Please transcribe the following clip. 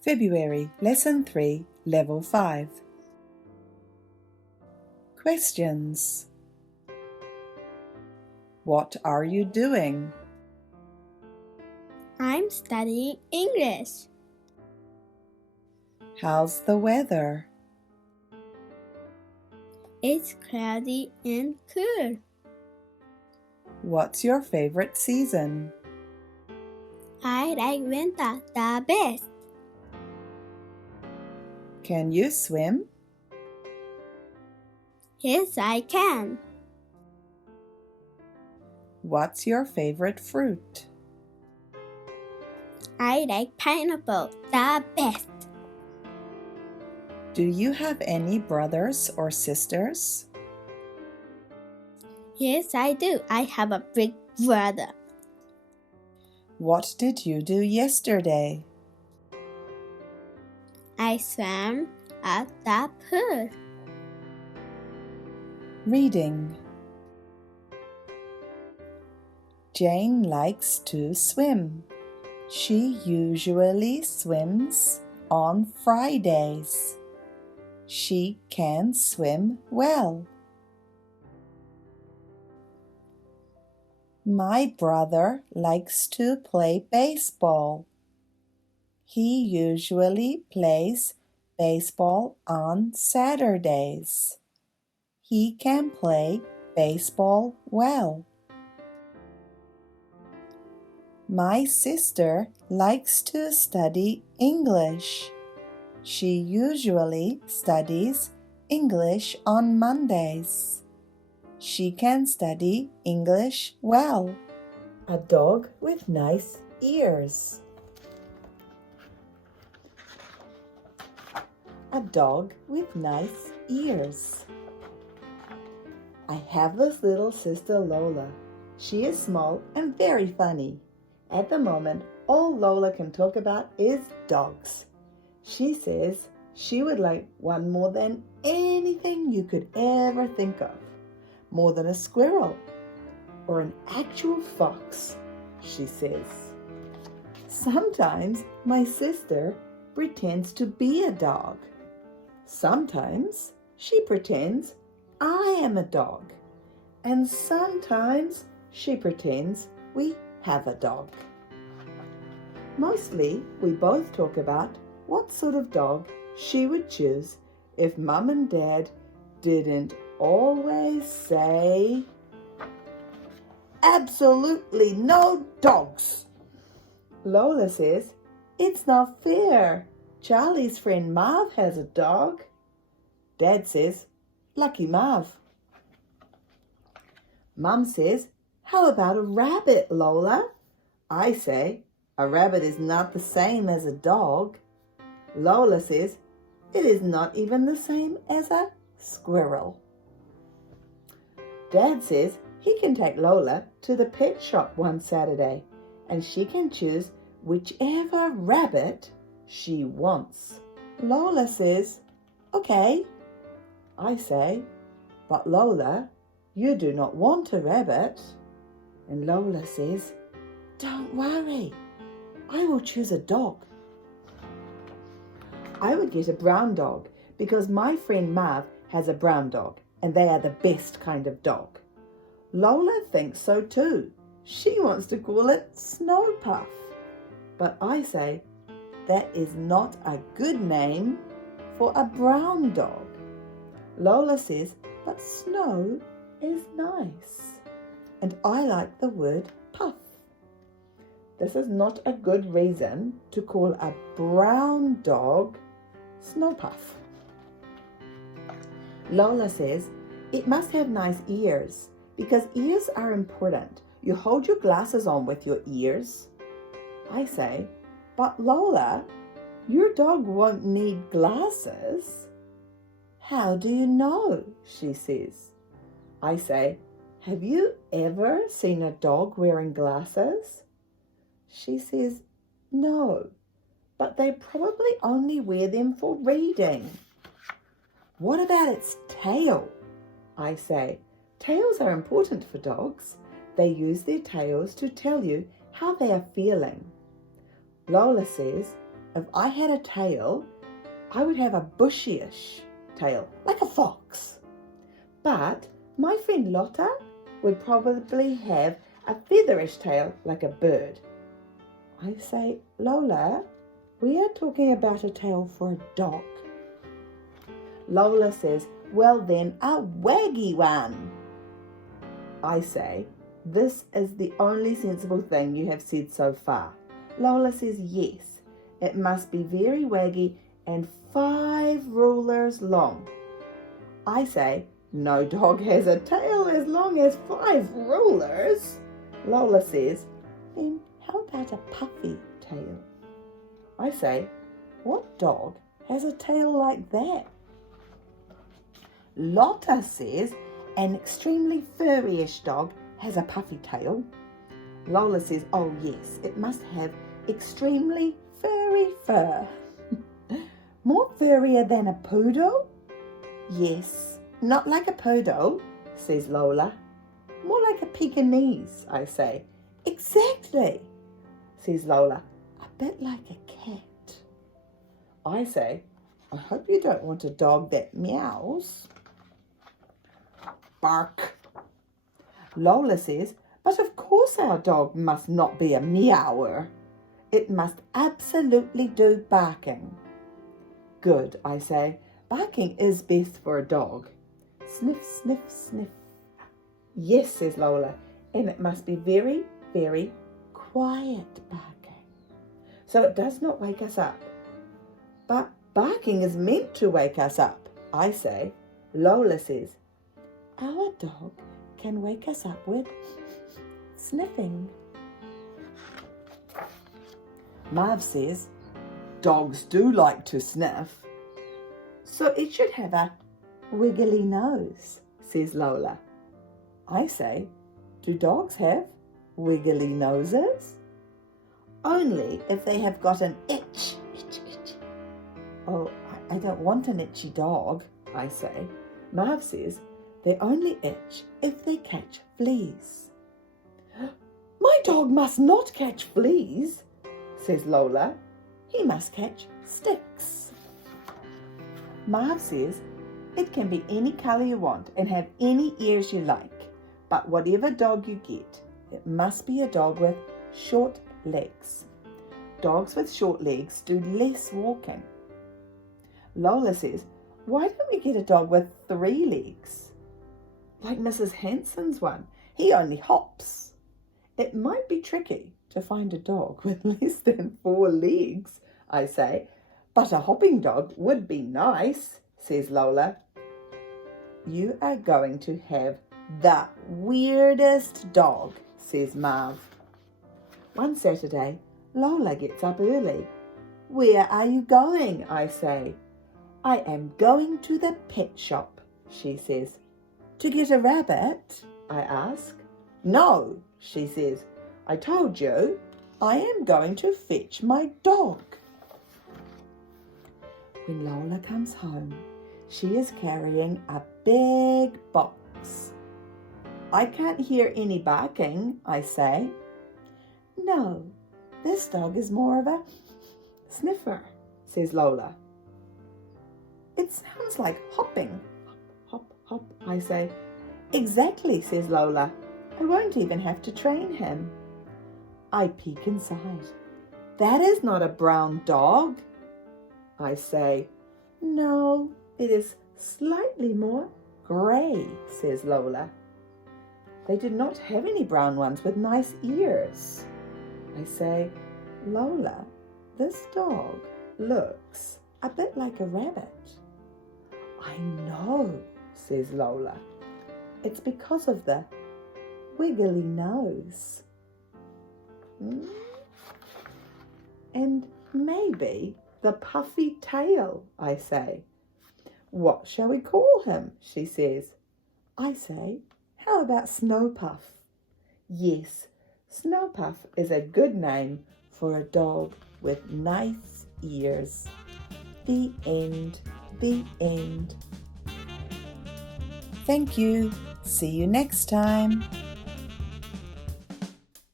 February, Lesson 3, Level 5. Questions. What are you doing? I'm studying English. How's the weather? It's cloudy and cool. What's your favorite season? I like winter the best. Can you swim? Yes, I can. What's your favorite fruit? I like pineapple the best. Do you have any brothers or sisters? Yes, I do. I have a big brother. What did you do yesterday? I swam at the pool. Reading. Jane likes to swim. She usually swims on Fridays. She can swim well. My brother likes to play baseball. He usually plays baseball on Saturdays. He can play baseball well. My sister likes to study English. She usually studies English on Mondays. She can study English well. A dog with nice ears. A dog with nice ears. I have this little sister Lola. She is small and very funny. At the moment, all Lola can talk about is dogs. She says she would like one more than anything you could ever think of. More than a squirrel or an actual fox, she says. Sometimes my sister pretends to be a dog. Sometimes she pretends I am a dog. And sometimes she pretends we have a dog. Mostly, we both talk about what sort of dog she would choose if Mum and Dad didn't always say, "Absolutely no dogs." Lola says, "It's not fair. Charlie's friend Marv has a dog." Dad says, "Lucky Marv." Mum says, "How about a rabbit, Lola?" I say, "A rabbit is not the same as a dog." Lola says, "It is not even the same as a squirrel." Dad says he can take Lola to the pet shop one Saturday and she can choose whichever rabbit she wants. Lola says, "Okay." I say, "But Lola, you do not want a rabbit." And Lola says, "Don't worry, I will choose a dog." I would get a brown dog because my friend Marv has a brown dog and they are the best kind of dog. Lola thinks so too. She wants to call it Snowpuff. But I say, that is not a good name for a brown dog. Lola says, "But snow is nice." And I like the word puff. This is not a good reason to call a brown dog Snowpuff. Lola says, "It must have nice ears because ears are important. You hold your glasses on with your ears." I say, "But Lola, your dog won't need glasses." "How do you know?" she says. I say, "Have you ever seen a dog wearing glasses?" She says, "No, but they probably only wear them for reading." "What about its tail?" I say, "Tails are important for dogs. They use their tails to tell you how they are feeling." Lola says, if I had a tail, I would have a bushyish tail, like a fox. But my friend Lotta would probably have a featherish tail, like a bird. I say, Lola, we are talking about a tail for a dog. Lola says, well then, a waggy one. I say, this is the only sensible thing you have said so far. Lola says, yes, it must be very waggy and 5 rulers long. I say, no dog has a tail as long as 5 rulers. Lola says, then how about a puffy tail? I say, what dog has a tail like that? Lotta says, an extremely furryish dog has a puffy tail. Lola says, oh yes, it must have extremely furry fur. More furrier than a poodle? Yes, not like a poodle, says Lola. More like a Pekingese, I say. Exactly, says Lola. A bit like a cat. I say, I hope you don't want a dog that meows. Bark. Lola says, but of course our dog must not be a meower. It must absolutely do barking. Good, I say. Barking is best for a dog. Sniff, sniff, sniff. Yes, says Lola, and it must be very, very quiet barking, so it does not wake us up. But barking is meant to wake us up, I say. Lola says, our dog can wake us up with sniffing. Marv says, dogs do like to sniff, so it should have a wiggly nose, says Lola. I say, do dogs have wiggly noses? Only if they have got an itch. Itch, itch. Oh, I don't want an itchy dog, I say. Marv says, they only itch if they catch fleas. My dog must not catch fleas, says Lola. He must catch sticks. Marv says, it can be any colour you want and have any ears you like, but whatever dog you get, it must be a dog with short legs. Dogs with short legs do less walking. Lola says, why don't we get a dog with 3 legs? Like Mrs. Hanson's one. He only hops. It might be tricky to find a dog with less than 4 legs, I say, but a hopping dog would be nice, says Lola. You are going to have the weirdest dog, says Marv. One Saturday, Lola gets up early. Where are you going? I say. I am going to the pet shop, she says. To get a rabbit? I ask. No, she says. I told you, I am going to fetch my dog. When Lola comes home, she is carrying a big box. I can't hear any barking, I say. No, this dog is more of a sniffer, says Lola. It sounds like hopping. Hop, hop, I say. Exactly, says Lola. I won't even have to train him. I peek inside. That is not a brown dog. I say, no, it is slightly more grey, says Lola. They did not have any brown ones with nice ears. I say, Lola, this dog looks a bit like a rabbit. I know, says Lola. It's because of the wiggly nose. And maybe the puffy tail, I say. What shall we call him? She says. I say, how about Snowpuff? Yes, Snowpuff is a good name for a dog with nice ears. The end. The end. Thank you. See you next time.